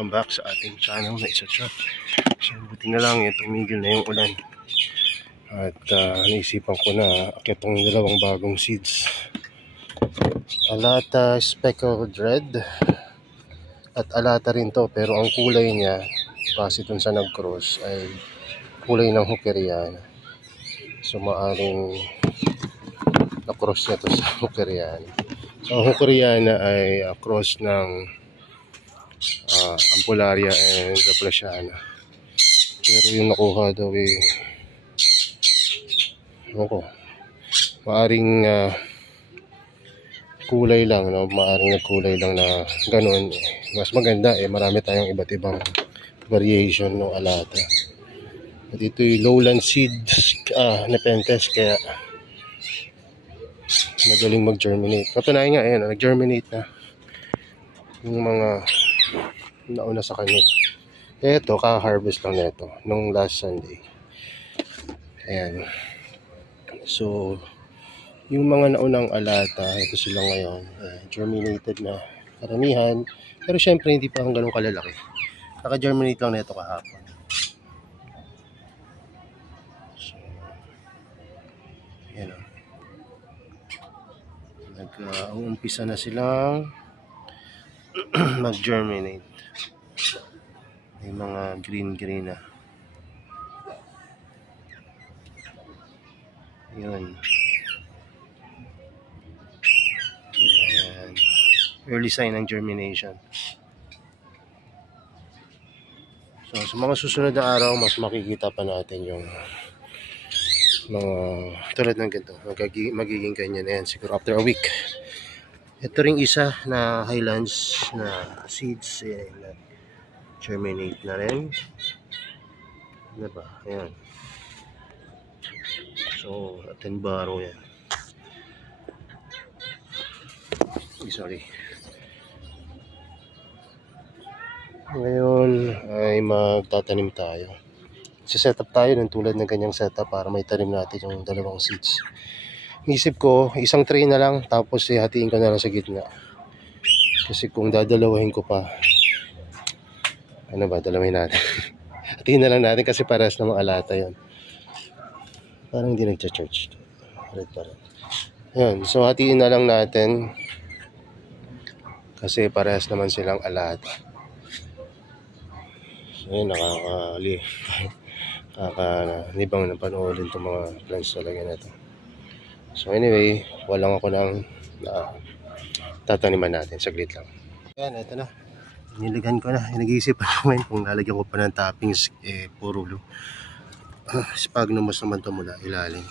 welcome back sa ating channel na Isa-Chop. So buti na lang tumigil na yung ulan. At naisipan ko na akyat tong dalawang bagong seeds. Alata Speckled Red at alata rin to, pero ang kulay niya kasi dun sa nag-cross ay kulay ng Hookeriana. So maaring na-cross niya to sa Hookeriana. So ang Hookeriana ay cross ng Ampularia and Raplasiana. Pero yung nakuha daw maaring kulay lang, no? Maaring nagkulay lang na ganun. Mas maganda marami tayong iba't ibang variation ng alata. At ito'y lowland seeds Nepenthes, kaya madaling mag-germinate. Katunayan nga, nag-germinate na yung mga nauna sa kanila. Ito, kaka-harvest lang nito nung last Sunday. Ayan. So, yung mga naunang alata, ito sila ngayon. Germinated na karamihan. Pero syempre, hindi pa ganun kalalaki. Kaka-germinate lang nito kahapon. So, ayan o. Nag-uumpisa na silang mag-germinate. May mga green na. Yun. Ayan. Early sign ng germination. So sa mga susunod na araw, mas makikita pa natin yung mga tulad ng ganito. Magiging ganyan na yan siguro after a week. Ito ring isa na Highlands na seeds. Germinate na rin. Diba? Ayan. So, Atenbaro yan. Sorry. Ngayon ay magtatanim tayo. Set up tayo ng tulad ng ganyang setup para may tanim natin yung dalawang seeds. Isip ko, isang tray na lang, tapos hatiin ko na lang sa gitna. Kasi kung dadalawahin ko pa, dalawin natin. Hatiin na lang natin kasi parehas namang alata yan. Parang hindi nagcha-charge. Red pa rin. Ayan, so hatiin na lang natin kasi parehas naman silang alata. So yun, nakakalibang na panoorin itong mga plants talaga na ito. So anyway, walang ako ng tataniman natin. Saglit lang. Ayan, ito na. Niligan ko na. Nag-iisip pa naman kung lalagyan ko pa ng toppings, puro blue. Sphagnum moss naman ito mula ilalim.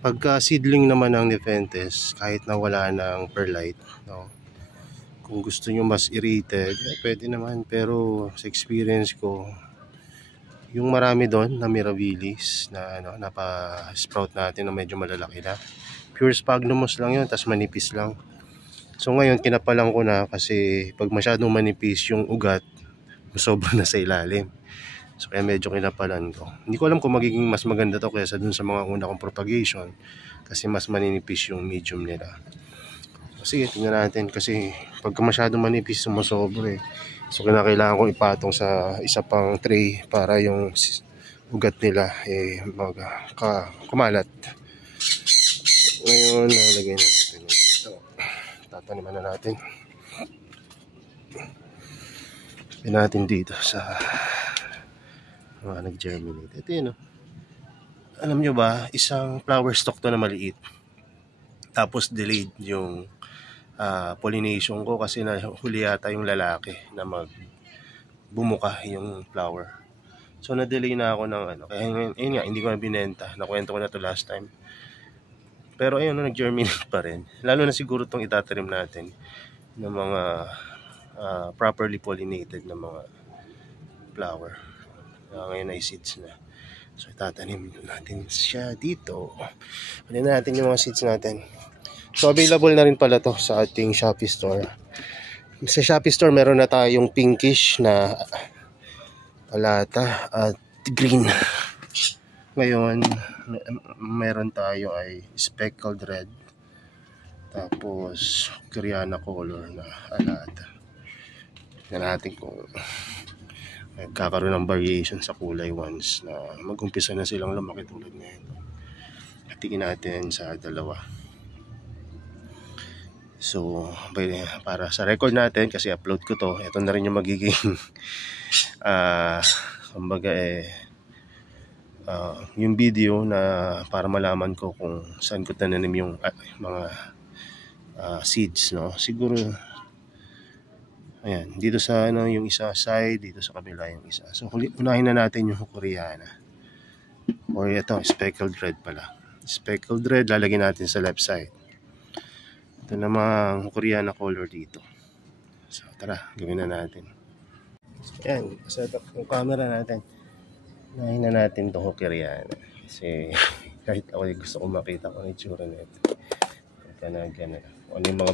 Pagka seedling naman ng Nepenthes, kahit na wala ng perlite, no? Kung gusto nyo mas irritated, pwede naman. Pero sa experience ko, yung marami doon na mirabilis na napa-sprout natin na medyo malalaki na, pure sphagnum moss lang yun, tas manipis lang. So ngayon kinapalan ko na kasi pag masyadong manipis yung ugat, sobra na sa ilalim. So kaya medyo kinapalan ko. Hindi ko alam kung magiging mas maganda to kaysa dun sa mga una kong propagation, kasi mas maninipis yung medium nila. Sige, tingnan natin kasi pagka masyadong manipis, sumasobra So kailangan kong ipatong sa isa pang tray para yung ugat nila kumalat. So, ngayon nalagay natin dito. Tataniman na natin. Lagyan natin dito sa mga nag-germinate. Ito yun. Alam nyo ba, isang flower stalk to na maliit. Tapos delayed yung pollination ko kasi nahuli yata yung lalaki na bumuka yung flower. So na-delay na ako ng kaya ngayon nga hindi ko na binenta. Nakwento ko na to last time. Pero ayun, nag-germinate pa rin. Lalo na siguro itong itatanim natin ng mga properly pollinated na mga flower. Ngayon ay seeds na. So itatanim natin siya dito. Pwede natin yung mga seeds natin. So available na rin pala to sa ating Shopee store. Sa Shopee store meron na tayong pinkish na alata at green. Ngayon meron tayo ay speckled red, tapos Hookeriana color na alata. Tingnan natin kung Nagkakaroon ng variation sa kulay once na mag-umpisa na silang lumaki tulad ngayon. Hatiin natin sa dalawa. So, para sa record natin, kasi upload ko to, ito na rin yung magiging kumbaga yung video na para malaman ko kung saan ko tananim yung mga seeds, no? Siguro ayan, dito sa yung isa side, dito sa kabila yung isa. So unahin na natin yung Koreana, or ito speckled red pala. Speckled red lalagyan natin sa left side. Ito namang Koreana color dito. So tara, gawin na natin. Ayan, set up yung camera natin. Unahin na natin itong Koreana. Kasi kahit ako gusto ko makita kung itsura nito. Ano yung mga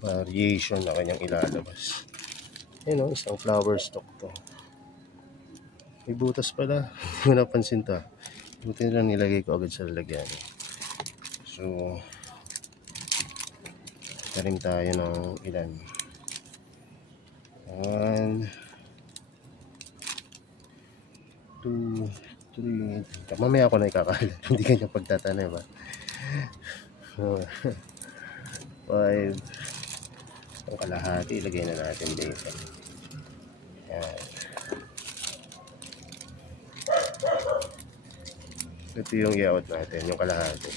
variation na kanyang ilalabas. Ayun, isang flower stalk to. May butas pala. Hindi ko napansin to. Buti lang nilagay ko agad sa lalagyan. So tarim tayo ng ilan. 1, 2, 3. Mamaya ako na ikakalat. Hindi kanya pagtatanim, 5. Ang kalahati ilagay na natin dito. Yan. Ito yung i-out natin, yung kalahati.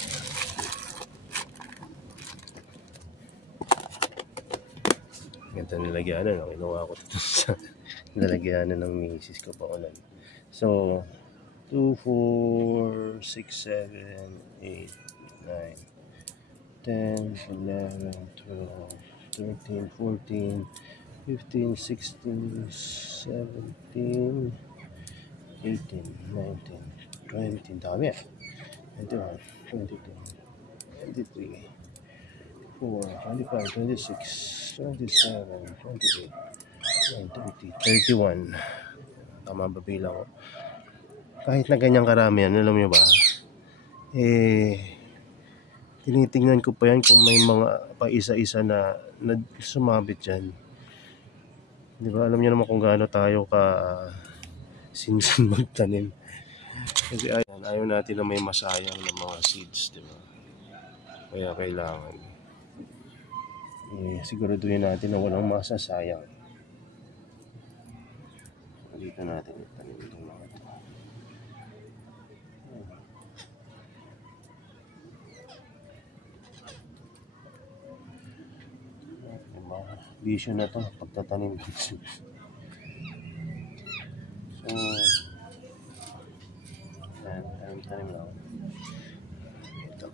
Ganito nilagyan na. Kinuha ko ito sa nilagyan ng misis ko pa ulan. So 2, 4, 6, 7, 8, 9, 10, 11, 12, 13, 14, 15, 16, 17, 18, 19, 20, dami 21, 22, 23, 4, 25, 26, 27, 28, 30, 31. Tama ba bilang ko? Kahit na ganyang karamihan, alam nyo ba? Tinitingnan ko pa yan kung may mga paisa-isa na sumabit dyan. Di ba? Alam niyo naman kung gaano tayo ka sinsin magtanim. Kasi ayaw natin na may masayang ng mga seeds, di ba? Kaya kailangan siguraduhin natin na walang masasayang. Dito natin itanim itong mga ito. Vision na to pagtatanim. So tanim lang ito.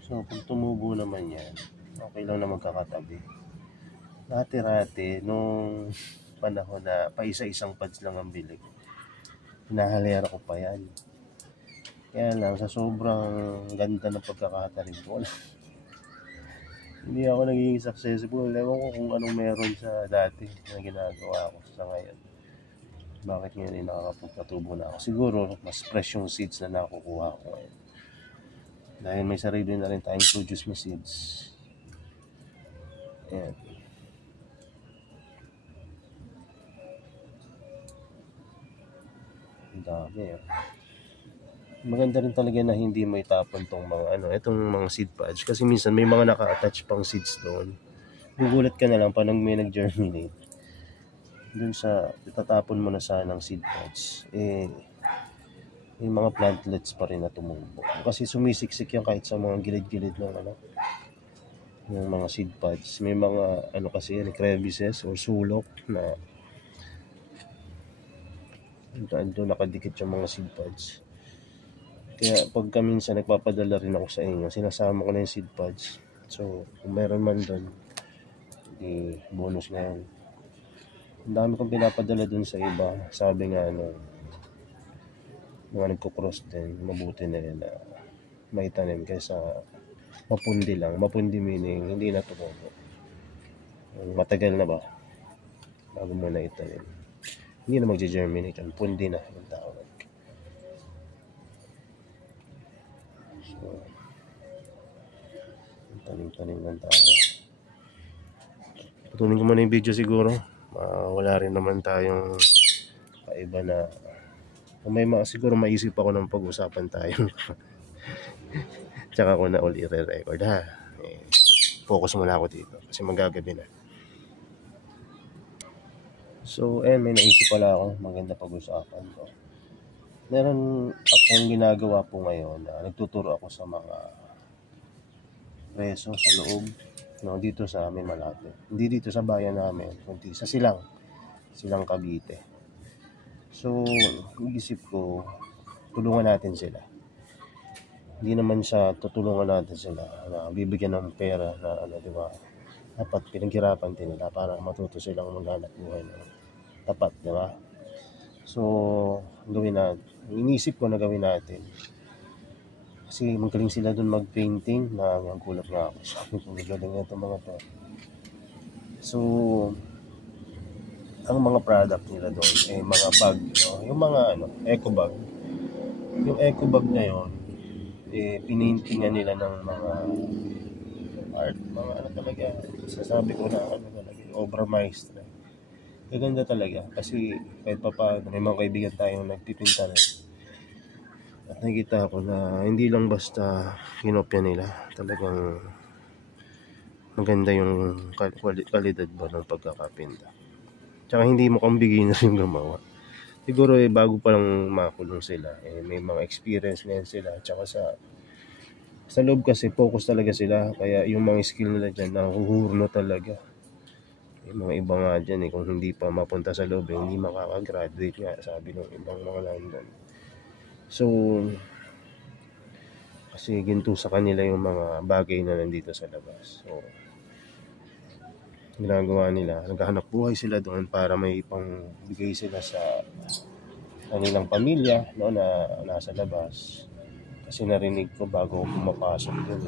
So kung tumubo naman yan, okay lang na magkakatabi. Dati nung panahon na paisa-isang pads lang ang bilig, hinahalera ko pa yan. Kaya lang, sa sobrang ganda ng pagkakatanim ko, hindi ako naging successful. Ewan ko kung anong meron sa dati na ginagawa ko sa ngayon. Bakit ngayon nakakapagpatubo na ako? Siguro, mas fresh yung seeds na nakukuha ko ngayon. Dahil may sarili na rin tayong produce na seeds. Ayan. Ang dami Maganda rin talaga na hindi may tapon tong mga itong mga seed pods, kasi minsan may mga naka-attach pang seeds doon. Gugulat ka na lang pa nang may nag-germinate. Doon sa itatapon mo na sana ng seed pods, may mga plantlets pa rin na tumubo. Kasi sumisiksik yan kahit sa mga gilid-gilid ng yung mga seed pods. May mga kasi yan, crevices or sulok na doon nakadikit yung mga seed pods. Kaya pagka minsan nagpapadala rin ako sa inyo, sinasama ko na yung seed pods. So kung meron man doon, di bonus na yan. Ang dami kong pinapadala doon sa iba. Sabi nga mga nagko-cross din, mabuti na yan na may tanim kaysa mapundi lang. Mapundi meaning hindi na tumubo. Matagal na ba bago mo na itanim. Hindi na magge-germinate yan. Pundi na yung tawag. So tanim-tanim lang tayo. Tunin ko muna yung video siguro. Wala rin naman tayong kaiba na kung may siguro maisip ako ng pag-usapan tayo. Tsaka ko na ulit i-record ha. Focus muna ako dito kasi magagabi na. So, may naisip pala ako maganda pag-usapan ko. Meron akong ginagawa po ngayon na nagtuturo ako sa mga preso sa loob, no, dito sa amin malapit. Hindi dito sa bayan namin, kundi sa Silang Cavite. So, isip ko, tulungan natin sila. Hindi naman sa tutulungan natin sila na bibigyan ng pera na di ba? Dapat pinaghirapan din nila para matuto silang maghanap buhay na tapat, di ba? So, gawin natin. Inisip ko na gawin natin. Kasi magaling sila dun mag-painting na ang kulap nga ako. Sabi ko, magaling na itong mga to. So, ang mga product nila doon mga bag, no? Yung mga eco bag. Yung eco bag na yun, pinaintingan nila ng mga art, mga talaga. Sasabi ko na talaga, obra maestra. Gaganda talaga kasi kahit pa paano may mga kaibigan tayong nagpipinta na. At nakikita ko na hindi lang basta kinopya nila, talagang maganda yung kalidad ba ng pagkakapinta. Tsaka hindi mo kang beginner yung gumawa. Siguro bago pa lang makulong sila, may mga experience na yan sila. Tsaka sa loob kasi focus talaga sila, kaya yung mga skill nila dyan nahuhurno talaga. Yung mga iba nga dyan kung hindi pa mapunta sa loob hindi makakagraduate nga, sabi ng ibang mga London. So kasi ginto sa kanila yung mga bagay na nandito sa labas. So ginagawa nila, naghahanap buhay sila doon para may pangbigay sila sa kanilang pamilya, no, na nasa labas. Kasi narinig ko bago pumapasok doon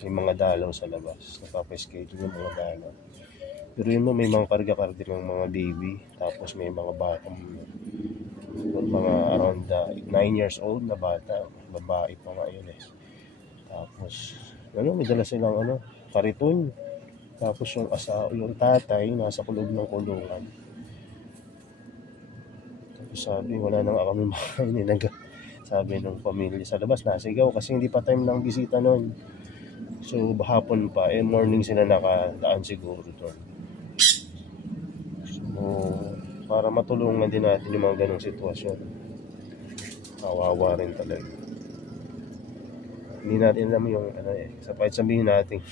may mga dalaw sa labas, napapaschedule yung mga dalaw. Pero yun mo, may mga karga-karga ng mga baby, tapos may mga batang mga around 9 years old na bata, babae pa nga yun Tapos may dala silang kariton. Tapos yung tatay nasa kulog ng kulungan. Tapos sabi, wala nang kami makain. Sabi ng pamilya sa labas, nasigaw kasi hindi pa time ng bisita noon. So hapon pa, morning sila nakadaan siguro doon. So para matulungan din natin yung mga ganong sitwasyon. Kawawa rin talaga. Hindi natin alam yung sa kahit sabihin natin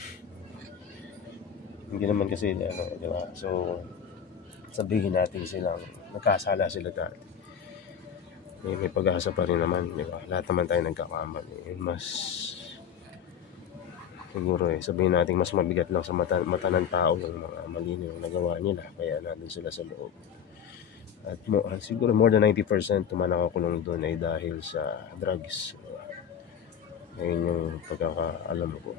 hindi naman kasi di ba? So sabihin natin silang nagkasala sila dati. May pag-asa pa rin naman, di ba? Lahat naman tayo nagkakamali. Mas siguro sabihin natin mas mabigat lang sa mata ng tao yung mga mali yung nagawa nila, kaya nandun sila sa loob. At siguro more than 90% tuman nakakulong doon ay dahil sa drugs. Ayun yung pagkakaalam ko.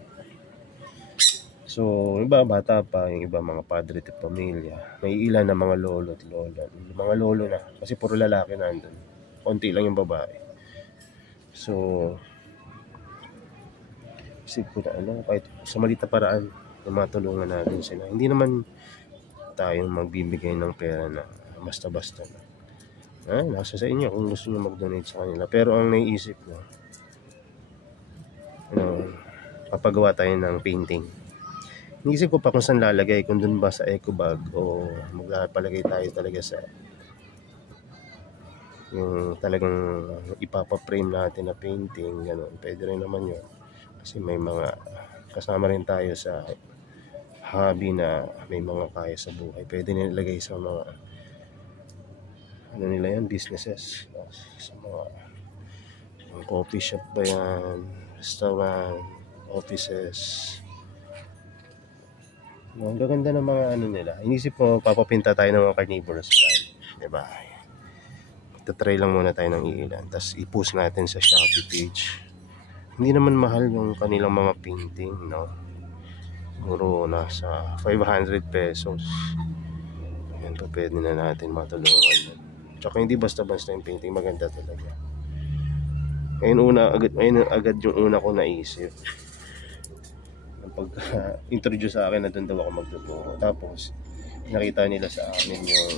So, iba bata pa, yung iba mga padre at pamilya. May ilan na mga lolo at lola. Mga lolo na, kasi puro lalaki nandun. Konti lang yung babae. So, isip ko na kahit sa maliit na paraan na matulungan natin sila. Hindi naman tayong magbibigay ng pera na basta-basta na. Nasa sa inyo kung gusto nyo mag-donate sa kanila. Pero ang naiisip ko, papagawa tayo ng painting. Naisip ko pa kung saan lalagay, kung dun ba sa eco bag o magpalagay tayo talaga sa yung talagang ipapaprame natin na painting, gano'n. Pwede rin naman yun kasi may mga kasama rin tayo sa hobby na may mga kaya sa buhay. Pwede nilagay sa mga nila yan, businesses, sa mga coffee shop ba yan, restaurant, offices. Ang gaganda ng mga nila. Inisip ko papapinta tayo ng mga carnivorous plant, diba? Try lang muna tayo ng ilan, tapos i-post natin sa Shopee page. Hindi naman mahal yung kanilang mga painting, no? Siguro nasa 500 pesos. Yan po, pwede na natin matulungan. Tsaka hindi basta-basta yung painting, maganda talaga. Ngayon agad yung una ko naisip. nakapag-introduce sa akin na doon daw ako magtuturo. Tapos nakita nila sa amin yung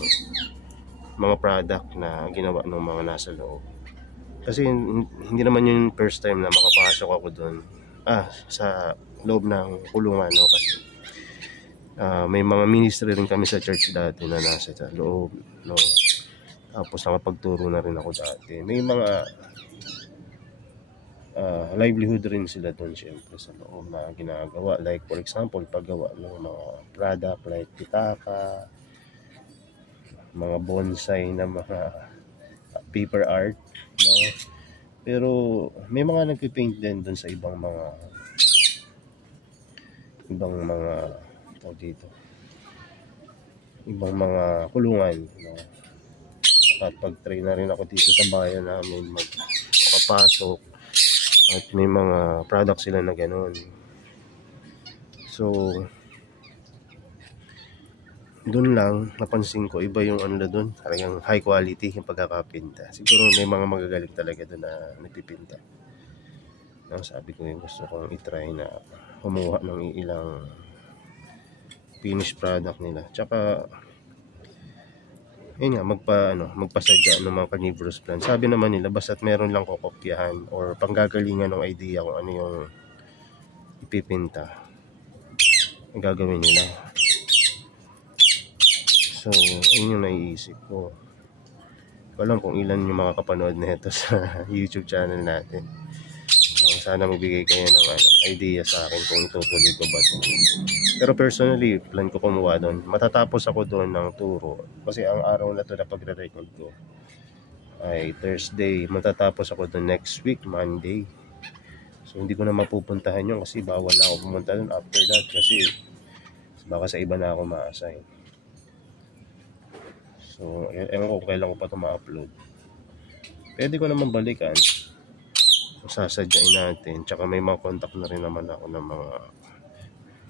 mga product na ginawa ng mga nasa loob. Kasi hindi naman yung first time na makapasok ako doon sa loob ng kulungan, no? Kasi may mga ministry rin kami sa church dati na nasa loob, no? Tapos nakapagturo na rin ako dati. May mga livelihood rin sila doon syempre sa loob na ginagawa. Like for example, paggawa ng mga product like pitaka, mga bonsai na mga paper art, no? Pero may mga nagpipaint din doon sa ibang mga dito, ibang mga kulungan, no? At pag-try na rin ako dito sa bayan namin makapasok at may mga product sila na gano'n. So doon lang napansin ko iba yung ano na doon, talagang high quality yung pagkakapinta. Siguro may mga magagaling talaga doon na nagpipinta. Sabi ko yung gusto kong itry na kumuha ng ilang finished product nila. Tsaka yun nga, magpasadya ng mga carnivorous plant. Sabi naman nila basta't meron lang kokopyahan or panggagalingan ng idea kung ano yung ipipinta, ang gagawin nila. So yun yung naiisip ko. Alam kung ilan yung mga kapanood na ito sa YouTube channel natin. Sana magbigay kayo ng idea sa akin kung itutuloy ko ba ito. Pero personally, plan ko kumuha doon. Matatapos ako doon ng turo. Kasi ang araw na ito na pagre-record ko ay Thursday. Matatapos ako doon next week, Monday. So hindi ko na mapupuntahan yun kasi bawal na ako pumunta doon after that. Kasi baka sa iba na ako ma-assign. So ewan ko kailan ko pa ito ma-upload. Pwede ko naman balikan. Sasadyain natin. Tsaka may mga contact na rin naman ako ng mga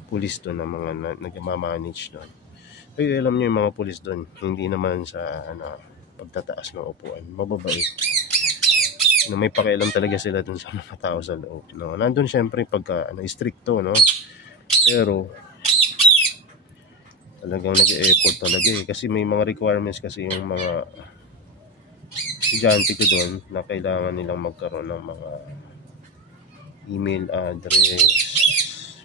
pulis doon, ng mga nagmamanage doon. Ay, alam nyo yung mga pulis doon, hindi naman sa pagtataas ng upuan, mababait. May pakialam talaga sila doon sa mga tao sa loob, no? Nandun syempre pagka stricto, no? Pero talagang nag-e-effort talaga kasi may mga requirements kasi yung mga estudyante ko doon na kailangan nilang magkaroon ng mga email address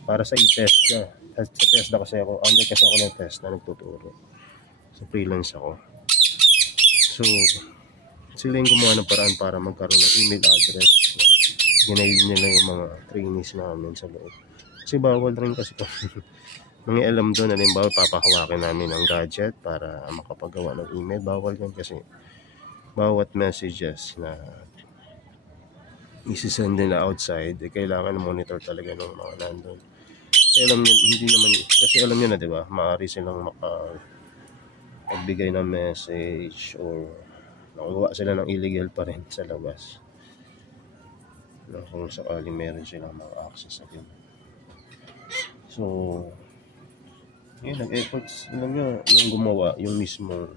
para sa i-test na. Sa test na kasi ako, kasi ako ng test na nagtuturo. So freelance ako. So sila yung gumawa ng paraan para magkaroon ng email address. Ginayin nila yung mga trainees namin sa loob. Kasi bawal rin kasi mga alam doon, halimbawa papahawakin namin ang gadget para makapagawa ng email. Bawal yan kasi bawat messages na isisend nila outside, kailangan monitor talaga ng mga nandun. Kasi alam nyo, kasi alam nyo na, diba, maaari silang makapagbigay ng message or nakuha sila ng illegal pa rin sa labas. Kung sakali meron silang mga access again. So, yun, nag-efforts, alam nyo, yung gumawa, yung mismo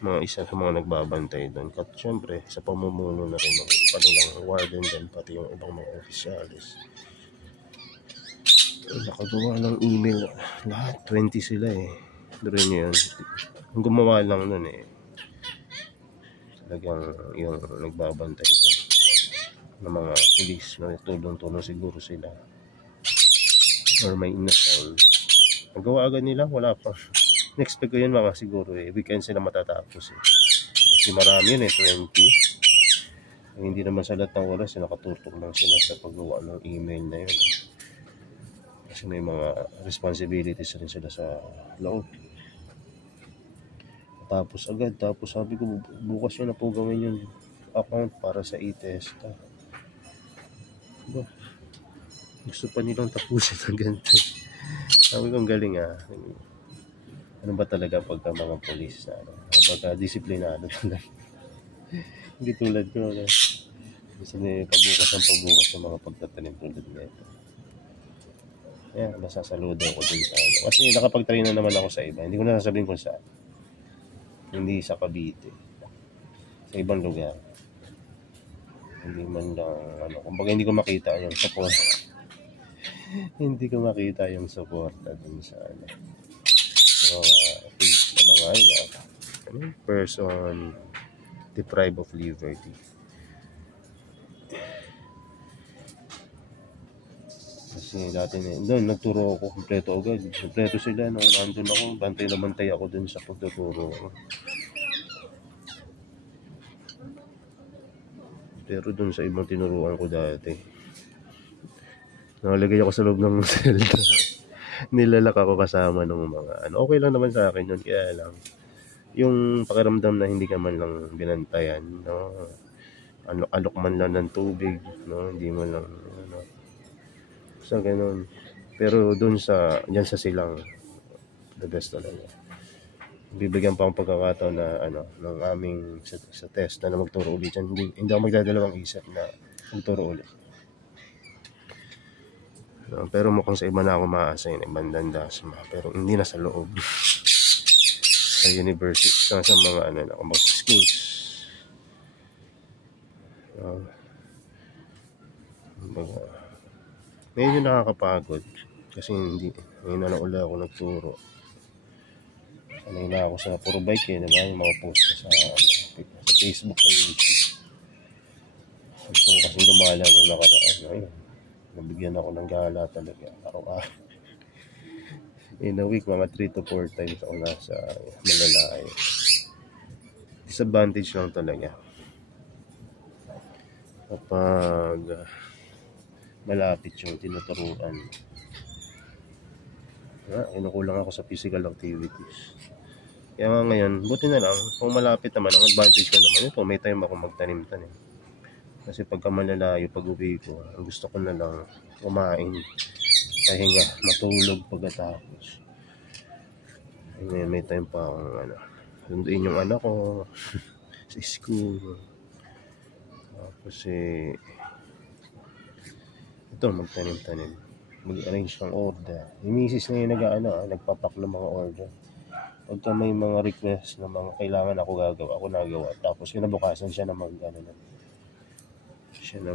mga isa sa mga nagbabantay doon. At syempre, sa pamumuno na rin ng kanilang warden din, pati yung ibang mga opisyalis. Nakagawa ng email. Lahat, 20 sila Pero yun, ang gumawa lang nun talagang yung nagbabantay doon ng mga pulis na tulong-tulong siguro sila. Or may inassign. Nagawa agad nila, wala pa. Next-expect ko yun mga siguro weekend sila matatapos kasi marami yun 20. Hindi naman sa lahat ng oras nakatutok lang sila sa paggawa ng email na yun kasi may mga responsibilities rin sila sa loob. Tapos sabi ko bukas yun na po gawin yung account para sa e-test. Gusto pa nilang tapusin ng ganito. Sabi ko ang galing ano ba talaga pagka mga polis na pagka disiplinado talaga. Hindi tulad ko kasi pabukas ng mga pagtatanim tulad nito. Nasasaludo ako dun sa kasi nakapag-train na naman ako sa iba. Hindi ko na sasabihin kung saan. Hindi sa Cavite, sa ibang lugar. Hindi man lang kumbaga hindi ko makita yung support. Hindi ko makita yung suporta dun sa ano, sa mga person deprived of liberty. Kasi dati doon nagturo ako kompleto agad. Kompleto sila nung nandun ako. Bantay na bantay ako dun sa pagtuturo ko. Pero dun sa ibang tinuruan ko dati, nakalagay ako sa loob ng selda. Nilalak ako kasama ng mga ano. Okay lang naman sa akin yun. Kaya lang, yung pakiramdam na hindi ka man lang binantayan, no? Alok man lang ng tubig, no? Hindi man lang, ano. So, ganun. Pero dun sa, dyan sa silang, the best talaga. Bibigyan pa akong pagkakataon na, ano, ng aming sa test na magturo ulit. Hindi ako magdadalawang isip na magturo ulit. Pero mukhang sa iba na ako ma-assign, ibang dandasma. Pero hindi na sa loob. Sa university, sa mga ano na, mga schools. Medyo nakakapagod. Kasi hindi, ngayon na lang ulit ako nagturo. Sanay na ako sa puro bike diba? Yung mga post sa Facebook, sa YouTube. Gusto ko kasi lumala nung nakaraan. Ayun. Nabigyan ako ng gala talaga. Araw-araw. In a week, mga 3 to 4 times ako nasa Malalay. Disadvantage lang talaga. Kapag malapit yung tinuturuan. Kinukulang ako sa physical activities. Kaya nga ngayon, buti na lang, kung malapit naman, ang advantage ko naman, ito, may time ako magtanim-tanim. Kasi pagka malalayo, pag uwi ko, ang gusto ko na lang kumain, pahinga, matulog pagkatapos. Ngayon, may time pa akong sunduin yung anak ko sa school. Tapos ito, magtanim-tanim, mag-arrange ng order. Yung misis na yung nagpapak ng mga order. Pagka may mga request na mga kailangan ako gagawa, ako nagawa. Tapos kinabukasan siya na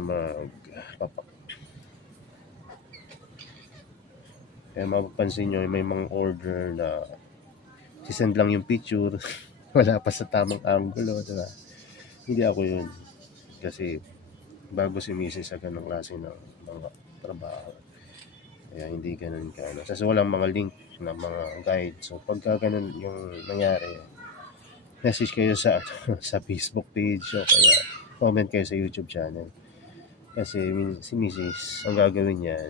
magpapak. Kaya mapapansin nyo, may mga order na sisend lang yung picture, wala pa sa tamang angulo, diba? Hindi ako yun. Kasi bago si misis sa ganong klase ng mga trabaho. Kaya hindi ganun ka. Kasi walang mga link na mga guide. So pagka ganun yung nangyari, message kayo sa Facebook page o kaya comment kayo sa YouTube channel. Kasi si Mrs. ang gagawin niyan,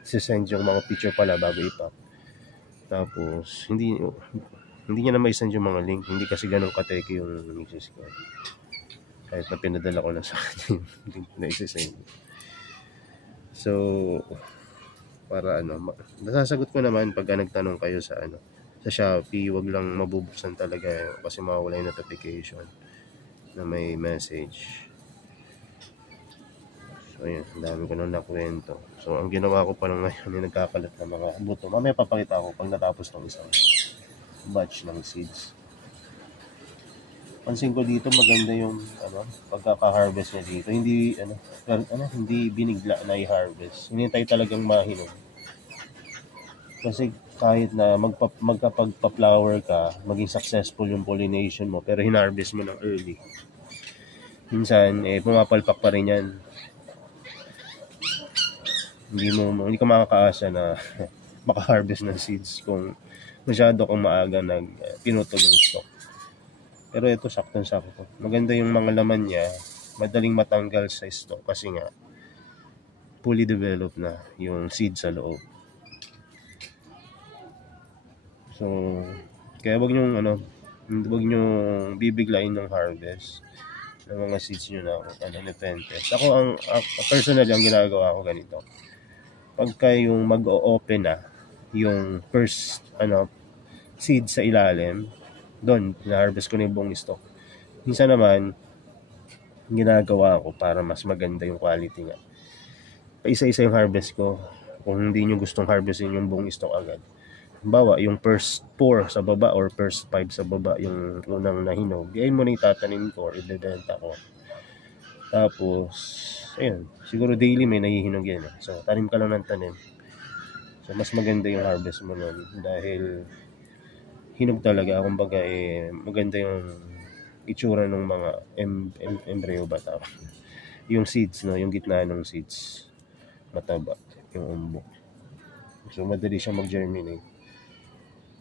sisend yung mga picture pala bago ipap. Tapos hindi niya na mai-send yung mga link. Hindi kasi ganun kateke yung Mrs. ko. Kahit na pinadala ko na sa kanya yung link na isa-send. So para nasasagot ko naman pag nagtanong kayo sa sa Shopee, wag lang mabubuksan talaga kasi mawawala yung notification na may message. So yun, ang dami ko nang nakwento. So ang ginawa ko pa lang ngayon ay nagkakalat ng mga buto. Mamaya papakita ko pag natapos ng isang batch ng seeds. Pansin ko dito maganda yung pagkaka-harvest niya dito. Hindi hindi binigla na i-harvest. Hinintay talagang mahinog. Kasi kahit na magkapagpa-flower ka, maging successful yung pollination mo, pero hinarvest mo ng early. Minsan pumapalpak pa rin yan. Hindi ka makakaasa na maka-harvest ng seeds kung masyado kang maaga pinutol yung stock. Pero ito, saktong-sakto. Maganda yung mga laman niya. Madaling matanggal sa stock kasi nga fully developed na yung seed sa loob. So, kaya wag nyo bibiglain ng harvest ng mga seeds nyo na nepenthes. Ako, personally, ang ginagawa ko ganito. Pagka yung mag-o-open na yung first seed sa ilalim, doon, na-harvest ko na yung buong stock. Minsan naman, ginagawa ko para mas maganda yung quality nga. Isa-isa yung harvest ko. Kung hindi nyo gustong harvestin yung buong stock agad. Halimbawa, yung first 4 sa baba or first 5 sa baba, yung unang nahinog, diyan mo na itatanim ko or ibebenta ko. Tapos, ayun, siguro daily may nahihinog yan. So, tanim ka lang ng tanim. So, mas maganda yung harvest mo nun dahil hinog talaga. Kumbaga, maganda yung itsura ng mga embryo ba tawag. Yung seeds, no? Yung gitna ng seeds. Mataba yung umbok. So, madali siya mag-germinate.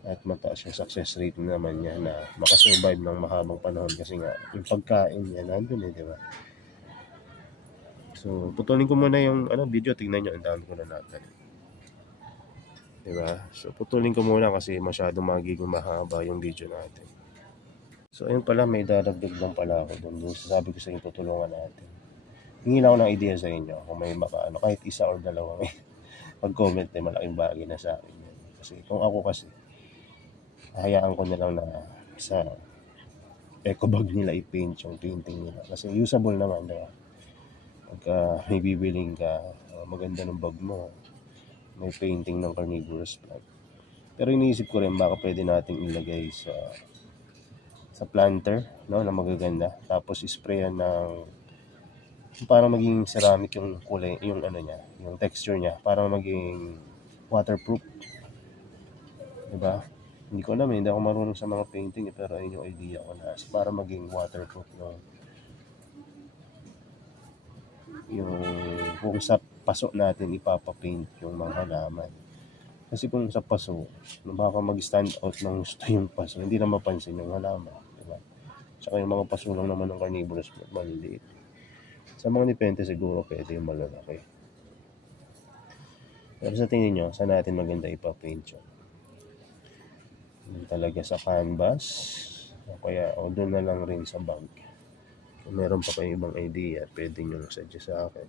At mataas yung success rate naman niya na makasurvive ng mahabang panahon kasi nga yung pagkain niya nandun di ba? So, putulin ko muna yung video. Tingnan nyo, ang dami ko na natin. Diba? So, putulin ko muna kasi masyadong magiging mahaba yung video natin. So, ayun pala, may dadagdag lang pala ako doon. Sabi ko sa inyo, tutulungan natin. Hingin ako ng idea sa inyo kung may kahit isa or dalawa may pag-comment na malaking bagay na sa akin. Kasi kung ako kasi, hayaan ko na lang na sa eco bag nila i-paint yung painting nila. Kasi usable naman, diba? Pagka may bibiling ka, maganda ng bag mo, may painting ng carnivorous plant. Pero iniisip ko rin baka pwede nating ilagay sa planter, no, na magaganda. Tapos isprayan ng para maging ceramic yung kulay, yung niya, yung texture niya, para maging waterproof. Diba? Hindi ko alam, hindi ako marunong sa mga painting pero ayun yung idea ko na para maging waterproof yung kung sa paso natin ipapapaint yung mga halaman. Kasi kung sa paso, baka mag-stand out ng gusto yung paso, hindi na mapansin yung halaman. Diba? Tsaka yung mga paso lang naman ng carnivorous plant, maliliit. Sa mga nepente siguro pwede yung malalaki. Pero sa tingin nyo, saan natin maganda ipapaint yun? Talaga sa canvas, o kaya o doon na lang rin sa bag. Kung meron pa kayong ibang idea, pwede nyo suggest sa akin.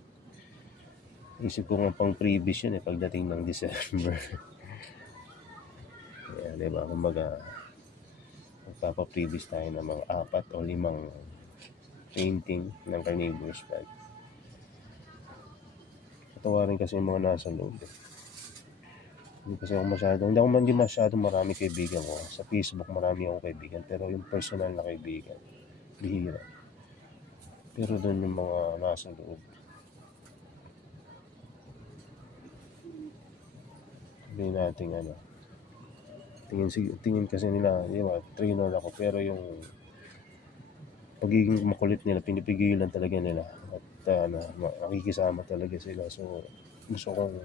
Isip ko nga pang previous yun pagdating ng December. Kaya diba, kumbaga magpapaprevious tayo ng mga 4 o 5 painting ng carnivorous plant. Katawa rin kasi yung mga nasa loob. Hindi kasi ako hindi masyadong marami kaibigan ko. Sa Facebook marami akong kaibigan, pero yung personal na kaibigan, bihira. Pero doon yung mga nasa loob. Sabihin natin tingin kasi nila, di ba, trainer ako, pero yung pagiging makulit nila, pinipigilan talaga nila. At nakikisama talaga sila. So, gusto kong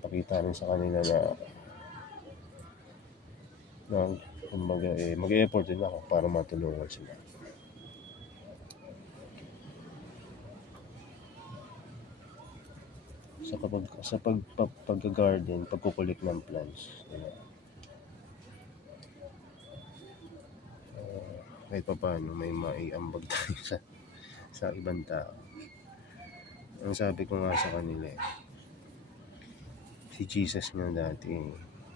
pakita rin sa kanila na kumbaga mag-e-effort din ako para matulungan sila. Sa pag-garden, pagkukulik ng plants, kahit pa paano may maiambag tayo sa ibang tao. Ang sabi ko nga sa kanila, si Jesus nga dati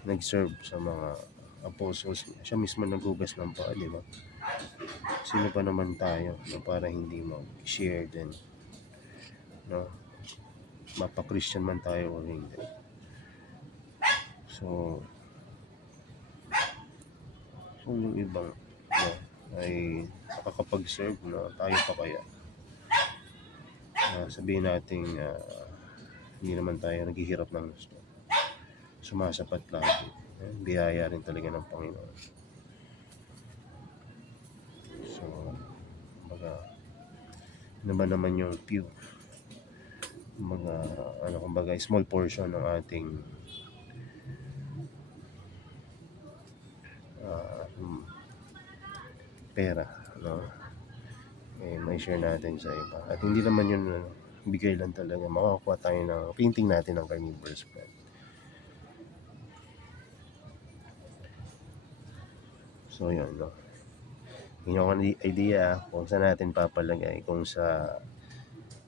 nag-serve sa mga apostles niya. Siya mismo naghugas ng paa, di ba? Sino pa naman tayo para hindi mag-share din, no? Mapa-Christian man tayo o hindi. So, kung yung ibang ay nakakapag-serve na tayo pa kaya, sabihin natin hindi naman tayo naghihirap ng gusto, sumasapat lagi. Biyaya rin talaga ng Panginoon. So, naman yung few, kumbaga small portion ng ating pera, no? May share natin sa iba. At hindi naman yun bigay lang talaga. Makakuha tayo ng painting natin ng carnivorous plant. So yun, no? Hindi ako idea kung saan natin papalagay. Kung sa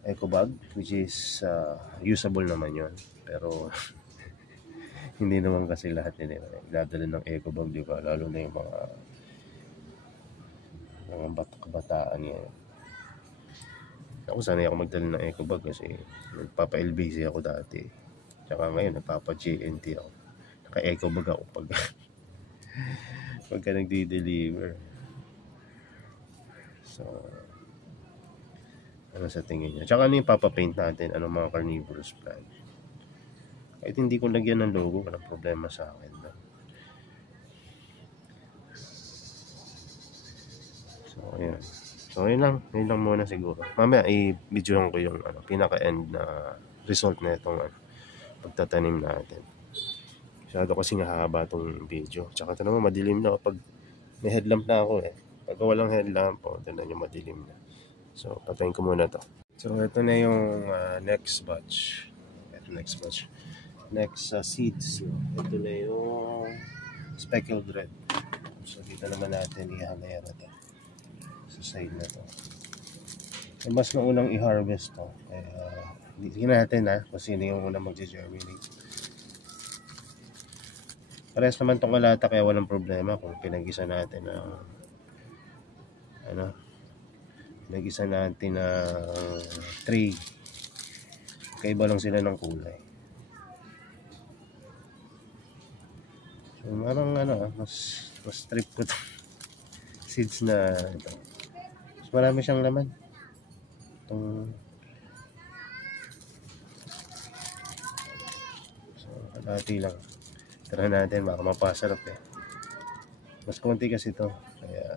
eco bag, which is usable naman yun. Pero hindi naman kasi lahat nila iladala ng eco bag, di ba? Lalo na yung mga kabataan ngayon. Ako sanay ako magdala ng eco bag kasi nagpapa-LBC ako dati. Tsaka ngayon nagpapa-GNT ako. Naka-eco bag ako pagka nagdi-deliver. So, Ano sa tingin niya? Tsaka ano yung papapaint natin? Anong mga carnivorous plant? Kahit hindi ko lagyan ng logo, walang problema sa akin. So, ayan. So, yun lang. Yun lang muna siguro. Mamaya, i-videohan ko yung pinaka-end na result na itong pagtatanim natin. Masyado kasing hahaba itong video. Tsaka ito naman, madilim na. Pag may headlamp na ako Pag walang headlamp, ito na yung madilim na. So, patayin ko muna to. So, ito na yung next batch. Next seeds. Ito na yung speckled red. So, dito naman natin ihalera to. Sa side na to. Mas maunang i-harvest to. Kaya, tingnan natin kung sino yung unang mag-germinate. Parehas naman itong kalata kaya walang problema kung pinag-isa natin pinag-isa natin na tray. Kaiba lang sila ng kulay. So, parang mas trip ko to. Seeds na ito. Mas marami siyang laman. So, kalahati lang. Tara natin, baka mapasarap mas konti kasi ito. Kaya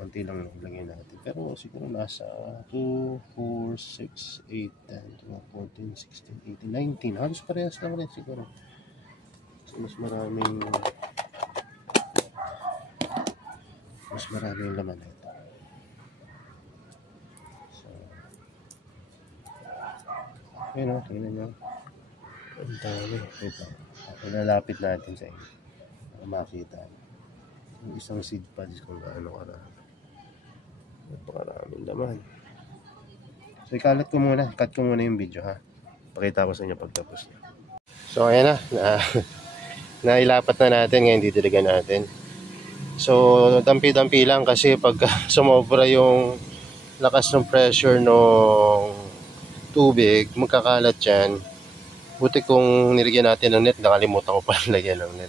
konti lang lagyan natin. Pero siguro nasa 2, 4, 6, 8, 10, 12, 14, 16, 18, 19. Halos parehas lang rin siguro. So, mas maraming laman na ito. So, ayun tingnan nyo. Ang dami. Ito. Ilalapit natin sa inyo. Para makita. Yung isang seed pods kung gaano karami. Napakaraming laman. So, ikalat ko muna. Cut ko muna yung video Pakita ko sa inyo pagtapos niya. So, ayan na. Nailapat na natin. Ngayon didiligan natin. So, dampi-dampi lang kasi pag sumobra yung lakas ng pressure ng tubig, magkakalat yan. Buti kung nilagyan natin ng net, nakalimutan ko pa lagyan ng net.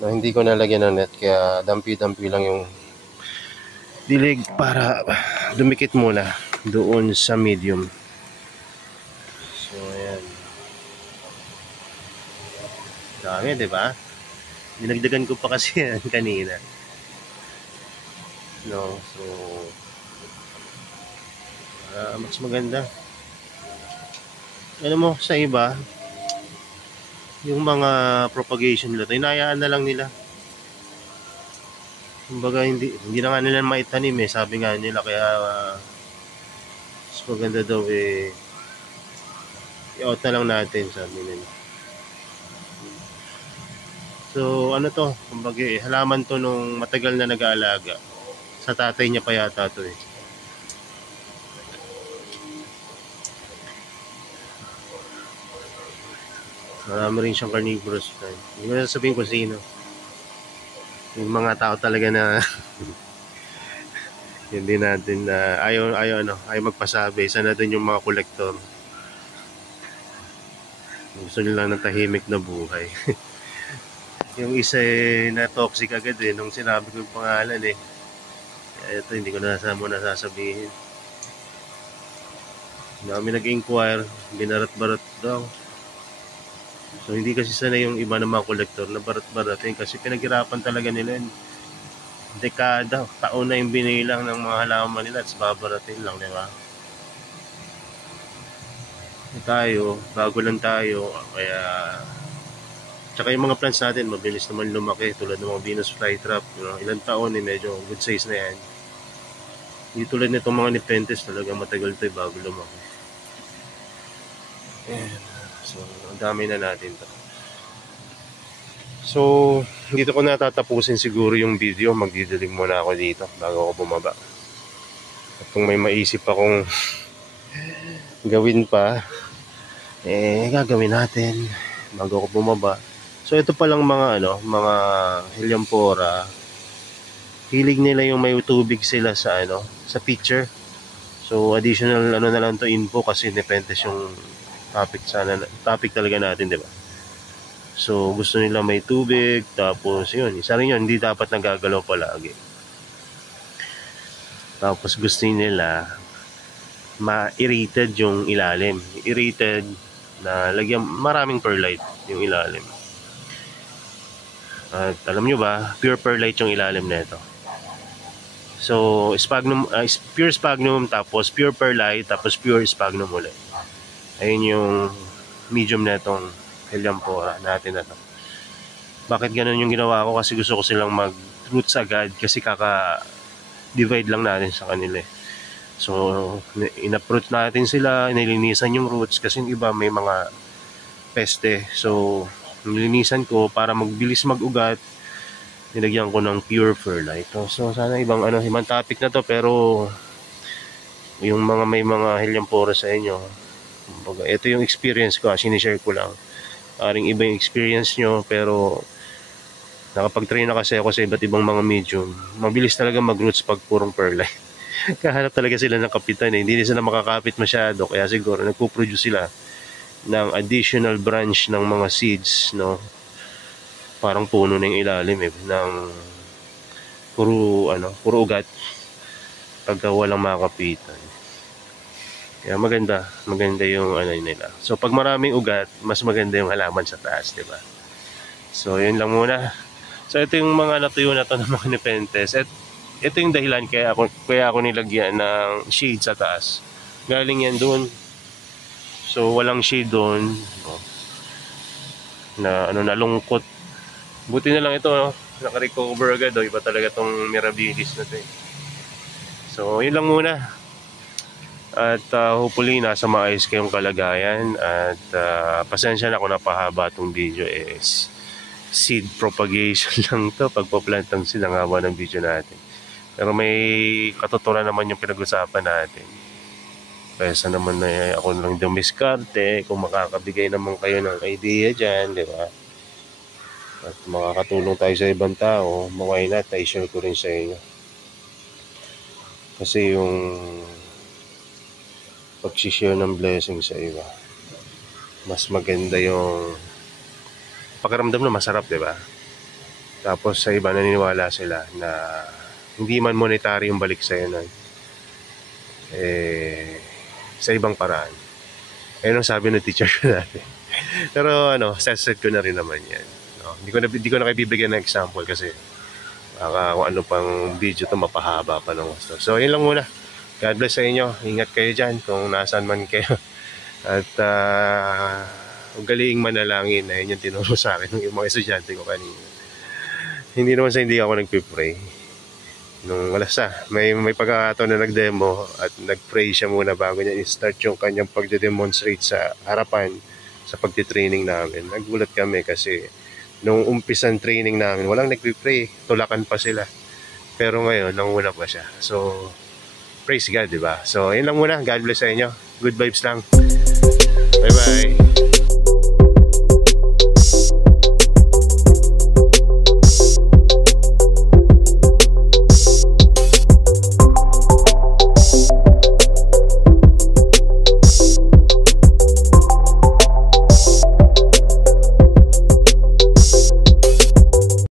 No, hindi ko nalagyan ng net, kaya dampi-dampi lang yung dilig para dumikit muna doon sa medium. So, ayan. Dami, diba? Dinagdagan ko pa kasi yan kanina. No, so mas maganda. Ano mo, sa iba, yung mga propagation nila, hinayaan na lang nila. Kumbaga, hindi na nga nila maitanim sabi nga nila, kaya mas maganda daw i-out na lang natin, sabi nila. So, ano to, kumbaga halaman to nung matagal na nag-aalaga. Sa tatay niya pa yata to Marami rin siyang carnivorous plant. Hindi ko na sabihin kung sino. Yung mga tao talaga na hindi natin ayaw magpasabi. Isa na din yung mga kolektor. Gusto nila ng tahimik na buhay. Yung isa na toxic agad nung sinabi ko yung pangalan Kaya ito hindi ko na muna sasabihin. Dami nag-inquire, binarat-barat daw. So, hindi kasi sanay yung iba ng mga kolektor na barat-baratin kasi pinaghirapan talaga nila dekada, taon na yung binilang ng mga halaman nila at babaratin lang, di ba? Tayo, bago lang tayo, kaya tsaka yung mga plants natin, mabilis naman lumaki tulad ng mga Venus flytrap, ilang taon medyo good size na yan. Hindi tulad nitong mga Nepenthes, talaga matagal ito bago lumaki. Ayan. So, ang dami na natin to. So, dito ko natatapusin siguro yung video. Magdidilig muna ako dito bago ako bumaba. At kung may maisip akong gawin pa, gagawin natin bago ako bumaba. So, ito palang mga mga Helianthera. Hilig nila yung may tubig sila sa sa picture. So, additional na lang to info kasi Nepenthes yung topic talaga natin, di ba? So, gusto nila may tubig, tapos yun, isa rin yun, hindi dapat nagagalaw palagi. Tapos gusto nila ma-irritated yung ilalim. Irritated na lagyan maraming perlite yung ilalim. At alam nyo ba, pure perlite yung ilalim nito. So, sphagnum, pure sphagnum, tapos pure perlite, tapos pure sphagnum ulit. Ayun yung medium netong Helianthera natin na to. Bakit ganun yung ginawa ko? Kasi gusto ko silang mag-roots agad kasi kaka-divide lang natin sa kanila. So, in-uproot natin sila, nilinisan yung roots kasi yung iba may mga peste. So, nilinisan ko para magbilis mag-ugat. Nilagyan ko ng pure perlite. So, sana ibang topic na to, pero yung mga may mga Helianthera sa inyo, ito yung experience ko, sinishare ko lang. Aring iba yung experience nyo, pero nakapag-train na kasi ako sa iba't ibang mga medium. Mabilis talaga mag-roots pag purong perlite. Kahanap talaga sila ng kapitan eh. Hindi na sila makakapit masyado, kaya siguro nagpo-produce sila ng additional branch ng mga seeds, no? Parang puno na yung ilalim eh, ng puro ugat pagka walang makapitan. Kaya maganda yung nila. So pag maraming ugat, mas maganda yung halaman sa taas, di ba? So yun lang muna. So ito yung mga natuyo na to ng mga Nepenthes. At ito yung dahilan kaya ako nilagyan ng shade sa taas. Galing yan doon. So walang shade doon. Na nalungkot. Buti na lang ito, no? Naka-recover agad. Iba talaga tong Mirabilis na to. So yun lang muna. At hopefully nasa maayos kayong kalagayan. At pasensya na kung napahaba itong video is seed propagation lang to. Pagpa-plant ng seed ang haba ng video natin. Pero may katuturan naman yung pinag-usapan natin. Kaysa naman na ako lang dumiskarte, kung makakabigay naman kayo ng idea dyan, di ba? At makakatulong tayo sa ibang tao, why not, i-share ko rin sa inyo. Kasi yung pag-share ng blessing sa iba, mas maganda yung pakiramdam na masarap, di ba? Tapos sa iba naniniwala sila na hindi man monetary yung balik sa'yo nun, sa ibang paraan. Ayun ang sabi ng teacher ko natin. Pero saset ko na rin naman yan. No? Hindi ko na kayo bibigyan ng example kasi baka kung ano pang video to mapahaba pa ng gusto. So yun lang muna. God bless sa inyo. Ingat kayo dyan kung nasaan man kayo. At galing manalangin. Ayun yung tinuro sa akin ng mga estudyante ko kanina. Hindi naman sa hindi ako nagpipray. Nung may pagkakataon na nag-demo at nag-pray siya muna bago niya i-start yung kanyang pagde-demonstrate sa harapan sa pagti-training namin. Nagulat kami kasi nung umpisan training namin, walang nagpipray. Tulakan pa sila. Pero ngayon, nanguna pa siya. So, praise God, diba? So, yun lang muna. God bless sa inyo. Good vibes lang. Bye-bye.